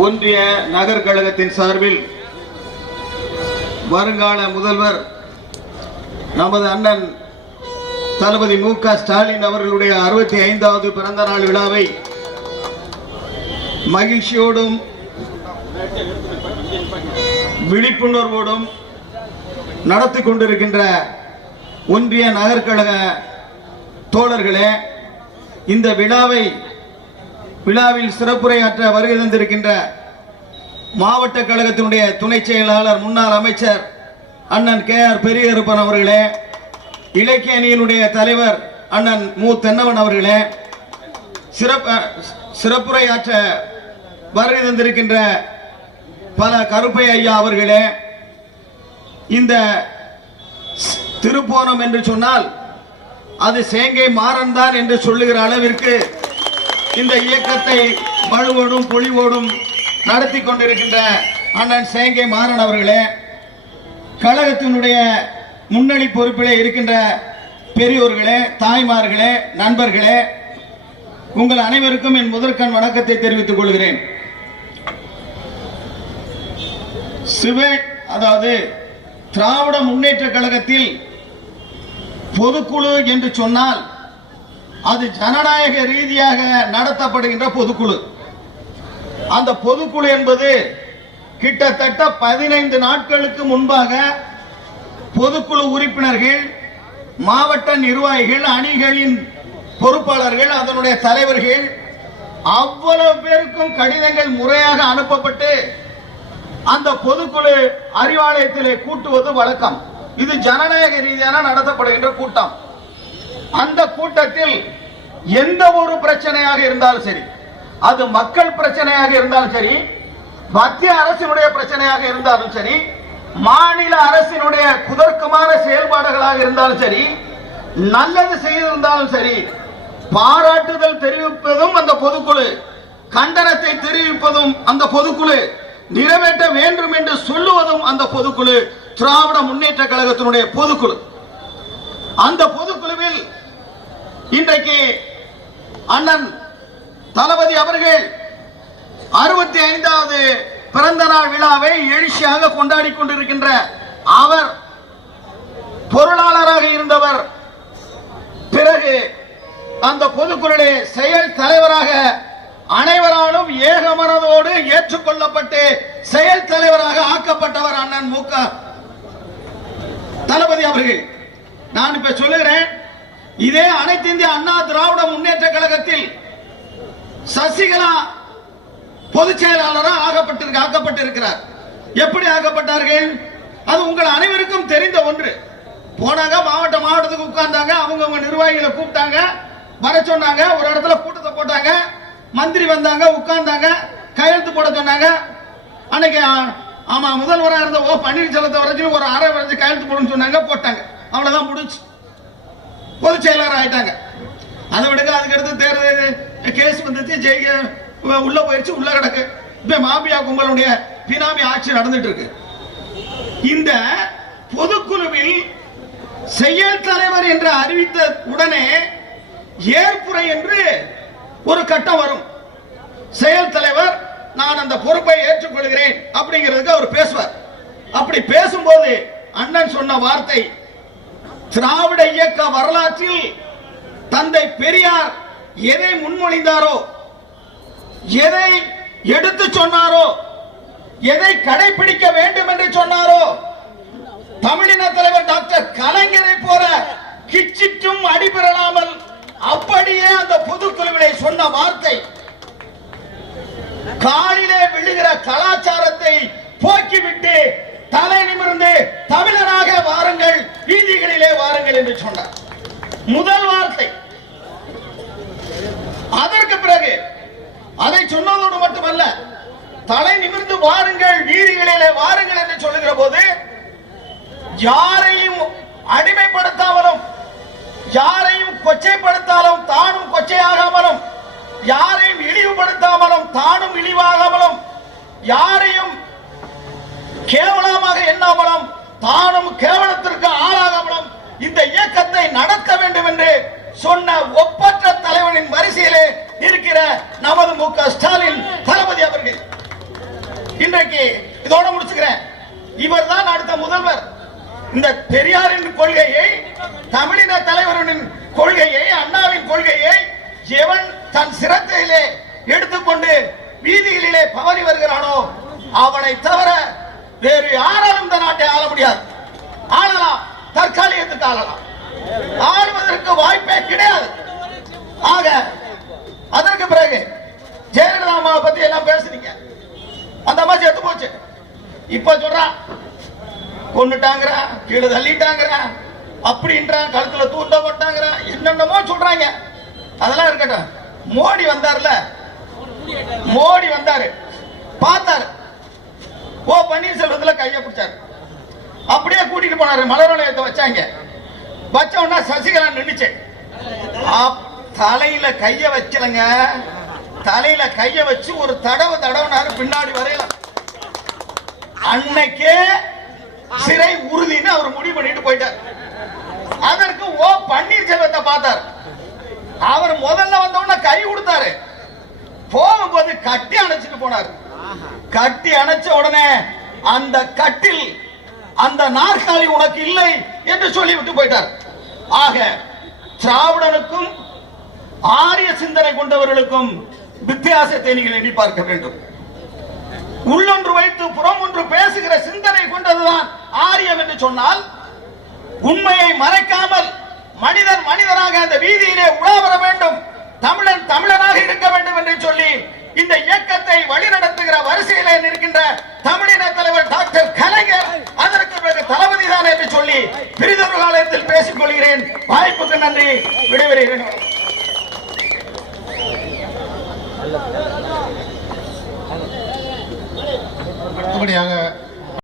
ஒன்றிய நகர் கழகத்தின் சார்பில் வருங்கால முதல்வர் நமது அண்ணன் தளபதி மு.க. ஸ்டாலின் அவர்களுடைய 65வது பிறந்த நாள் விழாவை மகிழ்ச்சியோடும் விழிப்புணர்வோடும் நடத்தி கொண்டிருக்கின்ற ஒன்றிய நகர்கழக தோழர்களே, இந்த விழாவில் சிறப்புரையாற்ற வருகை தந்திருக்கின்ற மாவட்ட கழகத்தினுடைய துணை செயலாளர் முன்னாள் அமைச்சர் அண்ணன் கே.ஆர். பெரியகருப்பன் அவர்களே, இலக்கிய அணியினுடைய தலைவர் அண்ணன் மு. தென்னவன் அவர்களே, சிறப்புரையாற்ற வருகை தந்திருக்கின்ற பல கருப்பை ஐயா அவர்களே, இந்த திருப்போணம் என்று சொன்னால் அது சேங்கை மாறன் தான் என்று சொல்லுகிற அளவிற்கு இந்த இயக்கத்தை பழுவோடும் பொழிவோடும் நடத்தி கொண்டிருக்கின்ற அண்ணன் சேங்கை மாறன் அவர்களே, கழகத்தினுடைய முன்னணி பொறுப்பிலே இருக்கின்ற பெரியோர்களே, தாய்மார்களே, நண்பர்களே, உங்கள் அனைவருக்கும் என் முதற்கண் வணக்கத்தை தெரிவித்துக் கொள்கிறேன். அதாவது திராவிட முன்னேற்ற கழகத்தில் பொதுக்குழு என்று சொன்னால் அது ஜனநாயக ரீதியாக நடத்தப்படுகின்ற பொதுக்குழு. அந்த பொதுக்குழு என்பது கிட்டத்தட்ட 15 நாட்களுக்கு முன்பாக பொதுக்குழு உறுப்பினர்கள், மாவட்ட நிர்வாகிகள், அணிகளின் பொறுப்பாளர்கள், அதனுடைய தலைவர்கள் அவ்வளவு பேருக்கும் கடிதங்கள் முறையாக அனுப்பப்பட்டு அந்த பொதுக்குழு அறிவாலயத்திலே கூட்டுவது வழக்கம். இது ஜனநாயக ரீதியான நடத்தப்படுகின்ற கூட்டம். அந்த கூட்டத்தில் எந்த ஒரு பிரச்சனையாக இருந்தாலும் சரி, அது மக்கள் பிரச்சனையாக இருந்தாலும் சரி, மத்திய அரசினுடைய பிரச்சனையாக இருந்தாலும் சரி, மாநில அரசினுடைய குதர்க்கமான செயல்பாடுகளாக இருந்தாலும் சரி, நல்லது செய்திருந்தாலும் சரி, பாராட்டுதல் தெரிவிப்பதும் அந்த பொதுக்குழு, கண்டனத்தை தெரிவிப்பதும் அந்த பொதுக்குழு, நிறைவேற்ற வேண்டும் என்று சொல்லுவதும் அந்த பொதுக்குழு திராவிட முன்னேற்ற கழகத்தினுடைய பொதுக்குழு. அந்த பொதுக்குழுவில் இன்றைக்கு அண்ணன் தளபதி அவர்கள் 65வது பிறந்த நாள் விழாவை எழுச்சியாக கொண்டாடி கொண்டிருக்கின்ற அவர் பொருளாளராக இருந்தவர், பிறகு அந்த பொதுக்குழுவிலே செயல் தலைவராக அனைவராலும் ஏகமனதோடு ஏற்றுக்கொள்ளப்பட்டு செயல் தலைவராக ஆக்கப்பட்டவர் அண்ணன் மு.க. தளபதி அவர்கள். நான் இப்ப சொல்லுகிறேன், இதே அனைத்து இந்திய அண்ணா திராவிட முன்னேற்ற கழகத்தில் சசிகலா பொதுச் செயலாளராக ஆக்கப்பட்டிருக்கிறார். எப்படி ஆக்கப்பட்டார்கள்? அது உங்கள் அனைவருக்கும் தெரிந்த ஒன்று. போனாங்க, மாவட்டத்துக்கு உட்கார்ந்தாங்க, அவங்க நிர்வாகிகளை கூப்பிட்டாங்க, வர சொன்னாங்க, ஒரு இடத்துல கூட்டத்தை போட்டாங்க, மந்திரி வந்தாங்க, உட்கார்ந்தாங்க, கையெழுத்து போட சொன்னாங்க. அன்னைக்கு ஆமா முதல்வராக இருந்த ஓ பன்னீர்செல்வத்தை வரைக்கும் ஒரு அரை வரைச்சு கையெழுத்து போடணும்னு சொன்னாங்க, போட்டாங்க. அவ்வளவுதான், முடிச்சு பொதுச் செயலாளர் ஆயிட்டாங்க. அதை விடுங்க, அதுக்கு அடுத்து தேர்தல் கேஸ் வந்துச்சு, ஜெயிக்க உள்ள போயிடுச்சு, உள்ள கிடக்கு. இப்ப மாபியா கும்பலுடைய பினாமி ஆட்சி நடந்துட்டு இருக்கு. இந்த பொதுக்குழுவில் செயல் தலைவர் என்று அறிவித்த உடனே ஏற்புரை என்று ஒரு கட்டம் வரும். செயல் தலைவர் நான் அந்த பொறுப்பை ஏற்றுக்கொள்கிறேன் அப்படிங்கிறதுக்கு அவர் பேசுவார். அப்படி பேசும்போது அண்ணன் சொன்ன வார்த்தை, திராவிட இயக்க வரலாற்றில் தந்தை பெரியார் எதை முன்மொழிந்தாரோ, எதை எடுத்து சொன்னாரோ, எதை கடைபிடிக்க வேண்டும் என்று சொன்னாரோ, தமிழின தலைவர் டாக்டர் கலைஞரை போல கிச்சிட்டும் அடிபெறலாமல் அப்படியே அந்த பொதுக்குழுவிலே சொன்ன வார்த்தை, காலிலே விழுகிற கலாச்சாரத்தை போக்கிவிட்டு தலை நிமிர்ந்து தமிழராக வாருங்கள், வீதிகளிலே வாருங்கள் என்று சொன்னார். முதல் வார்த்தை. அதற்கு பிறகு அதை சொன்னதோடு மட்டுமல்ல, தலை நிமிர்ந்து வாருங்கள், வீதிகளிலே வாருங்கள் என்று சொல்லுகிற போது யாரையும் அடிமைப்படுத்தாமலும், யாரையும் கொச்சைப்படுத்தாலும் தானும் கொச்சையாகாமலும், யாரையும் இழிவுபடுத்தாமலும் தானும் இழிவாகாமலும், யாரையும் கேவலமாக எண்ணாமலும் தானும் கேவலத்திற்கு ஆளாகாமலும் இந்த இயக்கத்தை நடத்த வேண்டும் என்று சொன்ன ஒப்பற்ற தலைவனின் வரிசையிலே இருக்கிற நமது மு.க. ஸ்டாலின் தளபதி அவர்கள். இன்றைக்கு இதோட முடிச்சுக்கிறேன். இவர் தான் அடுத்த முதல்வர். இந்த பெரியாரின் கொள்கையை, தமிழின தலைவரின் கொள்கையை, அண்ணாவின் கொள்கையை எவன் தன் சிரத்தையிலே எடுத்துக்கொண்டு வீதிகளிலே பவனி வருகிறானோ அவனை தவிர வேறு யாராலும் இந்த நாட்டை ஆள முடியாது. ஆளலாம், தற்காலிகத்துக்கு ஆளலாம், ஆளுவதற்கு வாய்ப்பே கிடையாது. ஆக அதற்கு பிறகு ஜெயலலிதா அம்மாவை பத்தி எல்லாம் பேசுறீங்க. அந்த அம்மா செத்து போச்சு. இப்ப சொல்றான் கொண்டுட்டாங்கிறான், கீழே தள்ளிட்டாங்கிறான், அப்படின்றான், கழுத்துல தூண்ட போட்டாங்கிறான், என்னென்னமோ சொல்றாங்க. அதெல்லாம் இருக்கட்டும். மோடி வந்தார்ல, மோடி வந்தாரு, பார்த்தாரு, ஓ பன்னீர்செல்வத்துல கைய பிடிச்சாரு, அப்படியே கூட்டிட்டு போனாரு. மலர் நிலையத்தை வச்சாங்க. வச்ச உடனே சசிகலா நின்னுச்சு. தலையில கைய வச்சலங்க, தலையில கைய வச்சு ஒரு தடவுனாரு பின்னாடி வரையில. அன்னைக்கே சிறை உறுதின்னு அவர் முடிவு பண்ணிட்டு போயிட்டார். அதற்கு ஓ பன்னீர்செல்வத்தை பார்த்தார். அவர் முதல்ல வந்தவன கை கொடுத்தாரு, போகும்போது கட்டி அணைச்சிட்டு போனார். கட்டி அணைச்ச உடனே அந்த கட்டில், அந்த நாற்காலி உனக்கு இல்லை என்று சொல்லிவிட்டு போயிட்டார். ஆக திராவிடனுக்கும் ஆரிய சிந்தனை கொண்டவர்களுக்கும் வித்தியாசத்தை நீங்கள் எண்ணி பார்க்க வேண்டும். உள்ளொன்று வைத்து புறம் ஒன்று பேசுகிற சிந்தனை கொண்டதுதான் ஆரியம் என்று சொன்னால், உண்மையை மறைக்காமல் மனிதன் மனிதனாக அந்த வீதியிலே உலா வர வேண்டும், தமிழன் தமிழனாக இருக்க வேண்டும் என்று சொல்லி இந்த இயக்கத்தை வழிநடத்துகிற வரிசையிலே நிற்கின்ற தமிழின தலைவர் டாக்டர் கலைஞர் அதற்கு பிறகு தளபதி தான் என்று சொல்லி பிரிதொரு காலத்தில் பேசிக் கொள்கிறேன். வாய்ப்புக்கு நன்றி, விடைபெறுகிறேன். அடுத்தபடியாக